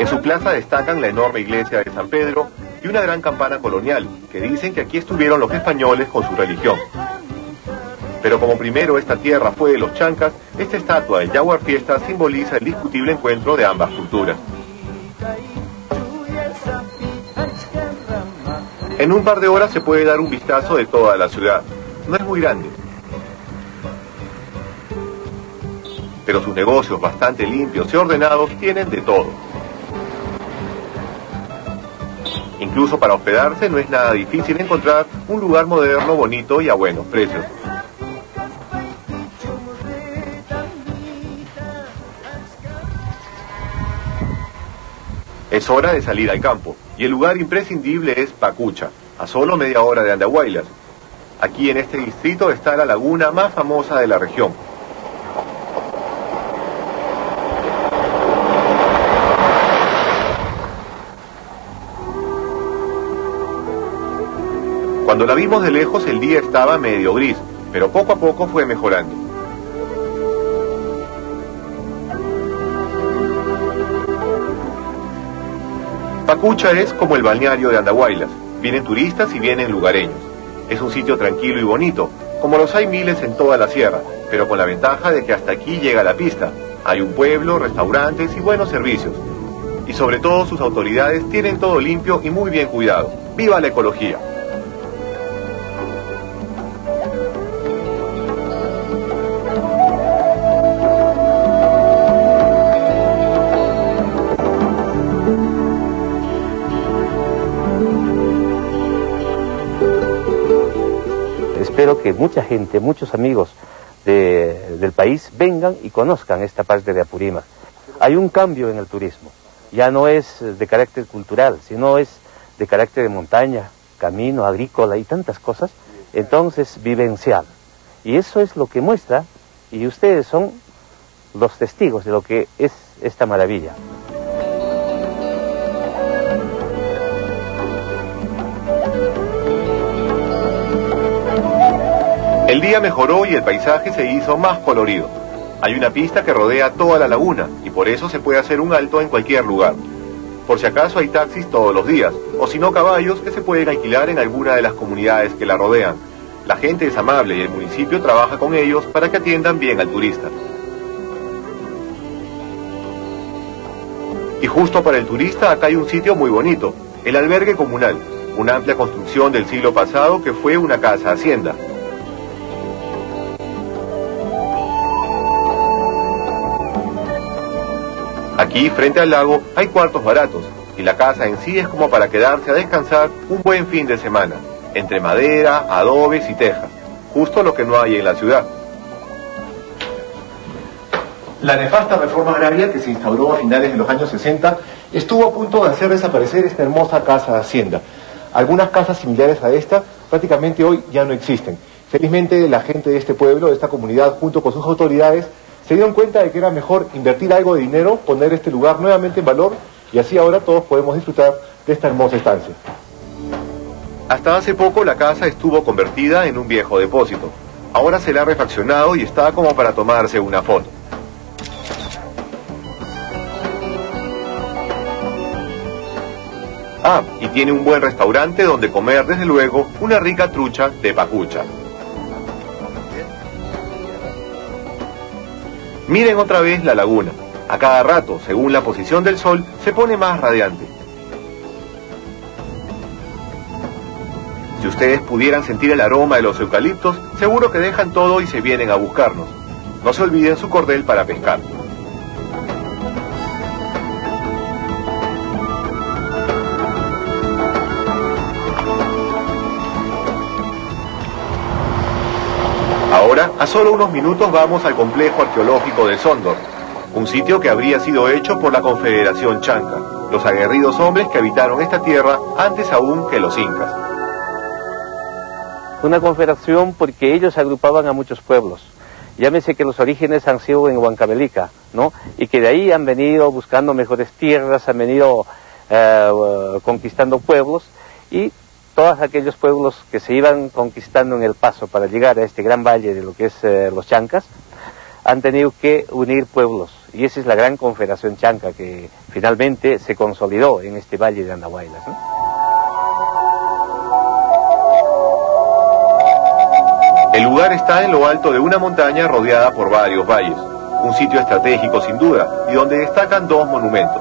En su plaza destacan la enorme iglesia de San Pedro y una gran campana colonial, que dicen que aquí estuvieron los españoles con su religión. Pero como primero esta tierra fue de los chancas, esta estatua del Jaguar Fiesta simboliza el discutible encuentro de ambas culturas. En un par de horas se puede dar un vistazo de toda la ciudad. No es muy grande, pero sus negocios bastante limpios y ordenados tienen de todo. Incluso para hospedarse no es nada difícil encontrar un lugar moderno, bonito y a buenos precios. Es hora de salir al campo, y el lugar imprescindible es Pacucha, a solo media hora de Andahuaylas. Aquí en este distrito está la laguna más famosa de la región. Cuando la vimos de lejos el día estaba medio gris, pero poco a poco fue mejorando. Pacucha es como el balneario de Andahuaylas. Vienen turistas y vienen lugareños. Es un sitio tranquilo y bonito, como los hay miles en toda la sierra, pero con la ventaja de que hasta aquí llega la pista. Hay un pueblo, restaurantes y buenos servicios. Y sobre todo sus autoridades tienen todo limpio y muy bien cuidado. ¡Viva la ecología! Espero que mucha gente, muchos amigos del país vengan y conozcan esta parte de Apurímac. Hay un cambio en el turismo, ya no es de carácter cultural, sino es de carácter de montaña, camino, agrícola y tantas cosas, entonces vivencial. Y eso es lo que muestra, y ustedes son los testigos de lo que es esta maravilla. El día mejoró y el paisaje se hizo más colorido. Hay una pista que rodea toda la laguna y por eso se puede hacer un alto en cualquier lugar. Por si acaso hay taxis todos los días, o si no caballos que se pueden alquilar en alguna de las comunidades que la rodean. La gente es amable y el municipio trabaja con ellos para que atiendan bien al turista. Y justo para el turista acá hay un sitio muy bonito, el albergue comunal, una amplia construcción del siglo pasado que fue una casa hacienda. Aquí, frente al lago, hay cuartos baratos, y la casa en sí es como para quedarse a descansar un buen fin de semana, entre madera, adobes y tejas, justo lo que no hay en la ciudad. La nefasta reforma agraria que se instauró a finales de los años 60 estuvo a punto de hacer desaparecer esta hermosa casa hacienda. Algunas casas similares a esta prácticamente hoy ya no existen. Felizmente la gente de este pueblo, de esta comunidad, junto con sus autoridades, se dieron cuenta de que era mejor invertir algo de dinero, poner este lugar nuevamente en valor, y así ahora todos podemos disfrutar de esta hermosa estancia. Hasta hace poco la casa estuvo convertida en un viejo depósito. Ahora se la ha refaccionado y está como para tomarse una foto. Ah, y tiene un buen restaurante donde comer, desde luego, una rica trucha de Pacucha. Miren otra vez la laguna. A cada rato, según la posición del sol, se pone más radiante. Si ustedes pudieran sentir el aroma de los eucaliptos, seguro que dejan todo y se vienen a buscarnos. No se olviden su cordel para pescar. Ahora, a solo unos minutos vamos al complejo arqueológico de Sondor, un sitio que habría sido hecho por la Confederación Chanca, los aguerridos hombres que habitaron esta tierra antes aún que los incas. Una confederación porque ellos agrupaban a muchos pueblos. Llámese que los orígenes han sido en Huancavelica, ¿no? Y que de ahí han venido buscando mejores tierras, han venido conquistando pueblos, y todos aquellos pueblos que se iban conquistando en el paso para llegar a este gran valle de lo que es los Chancas, han tenido que unir pueblos, y esa es la gran confederación chanca que finalmente se consolidó en este valle de Andahuaylas, ¿no? El lugar está en lo alto de una montaña rodeada por varios valles, un sitio estratégico sin duda, y donde destacan dos monumentos.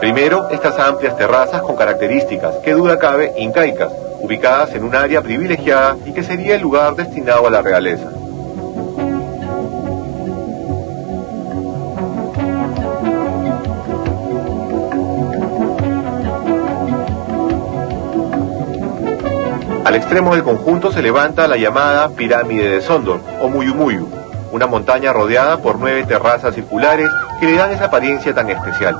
Primero, estas amplias terrazas con características, que duda cabe, incaicas, ubicadas en un área privilegiada y que sería el lugar destinado a la realeza. Al extremo del conjunto se levanta la llamada Pirámide de Sondor, o Muyumuyu, una montaña rodeada por 9 terrazas circulares que le dan esa apariencia tan especial.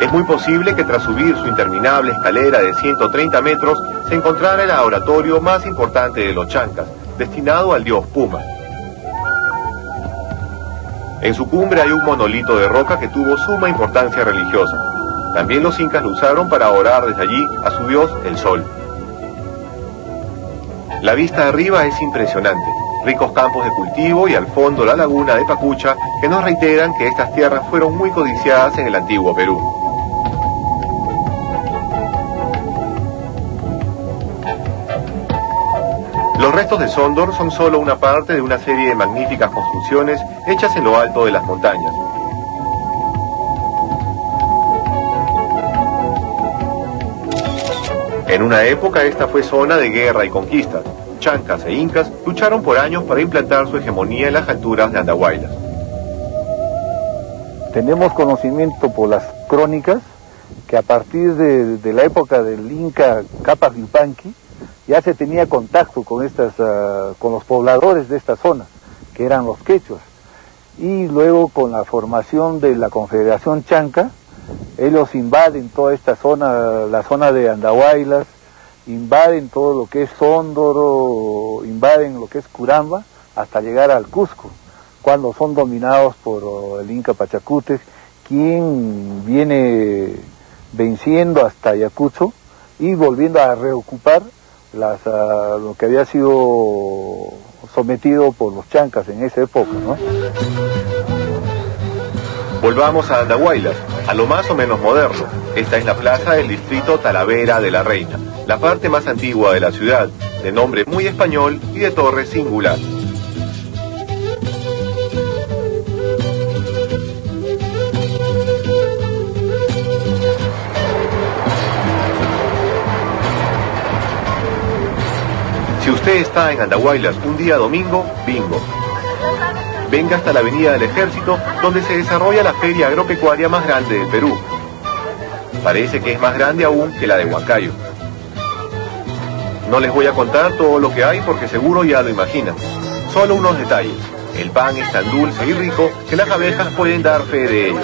Es muy posible que tras subir su interminable escalera de 130 metros se encontrara el oratorio más importante de los chancas, destinado al dios Puma. En su cumbre hay un monolito de roca que tuvo suma importancia religiosa. También los incas lo usaron para orar desde allí a su dios, el sol. La vista de arriba es impresionante. Ricos campos de cultivo y al fondo la laguna de Pacucha que nos reiteran que estas tierras fueron muy codiciadas en el antiguo Perú. Los restos de Sondor son solo una parte de una serie de magníficas construcciones hechas en lo alto de las montañas. En una época esta fue zona de guerra y conquista. Chancas e incas lucharon por años para implantar su hegemonía en las alturas de Andahuaylas. Tenemos conocimiento por las crónicas que a partir de la época del Inca Capac Yupanqui ya se tenía contacto con los pobladores de esta zona, que eran los quechuas. Y luego con la formación de la Confederación Chanca, ellos invaden toda esta zona, la zona de Andahuaylas, invaden todo lo que es Sondoro, invaden lo que es Curamba, hasta llegar al Cusco, cuando son dominados por el Inca Pachacútec, quien viene venciendo hasta Ayacucho y volviendo a reocupar lo que había sido sometido por los chancas en esa época, ¿no? Volvamos a Andahuaylas, a lo más o menos moderno. Esta es la plaza del distrito Talavera de la Reina, la parte más antigua de la ciudad, de nombre muy español y de torre singular. Si usted está en Andahuaylas un día domingo, bingo. Venga hasta la Avenida del Ejército, donde se desarrolla la feria agropecuaria más grande del Perú. Parece que es más grande aún que la de Huancayo. No les voy a contar todo lo que hay porque seguro ya lo imaginan. Solo unos detalles. El pan es tan dulce y rico que las abejas pueden dar fe de ello.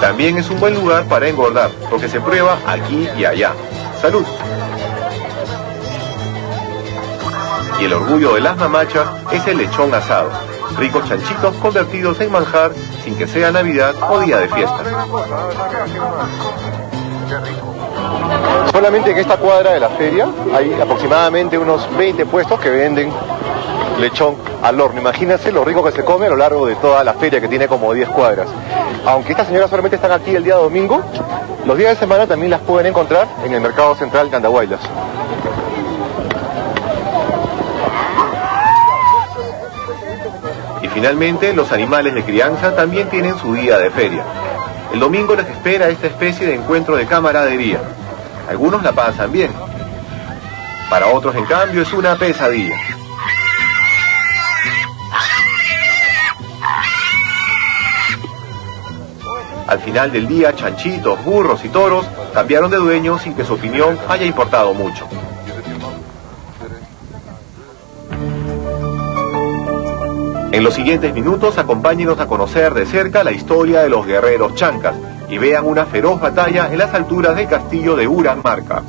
También es un buen lugar para engordar, porque se prueba aquí y allá. ¡Salud! Y el orgullo de las mamachas es el lechón asado. Ricos chanchitos convertidos en manjar sin que sea Navidad o día de fiesta. Solamente en esta cuadra de la feria hay aproximadamente unos 20 puestos que venden lechón al horno. Imagínense lo rico que se come a lo largo de toda la feria, que tiene como 10 cuadras. Aunque estas señoras solamente están aquí el día domingo, los días de semana también las pueden encontrar en el mercado central de Andahuaylas. Y finalmente, los animales de crianza también tienen su día de feria. El domingo les espera esta especie de encuentro de camaradería. Algunos la pasan bien. Para otros, en cambio, es una pesadilla. Al final del día, chanchitos, burros y toros cambiaron de dueño sin que su opinión haya importado mucho. En los siguientes minutos, acompáñenos a conocer de cerca la historia de los guerreros chancas y vean una feroz batalla en las alturas del castillo de Uran Marca.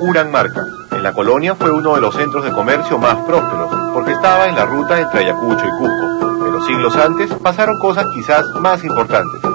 Uran Marca, en la colonia, fue uno de los centros de comercio más prósperos, porque estaba en la ruta entre Ayacucho y Cusco. Pero siglos antes pasaron cosas quizás más importantes.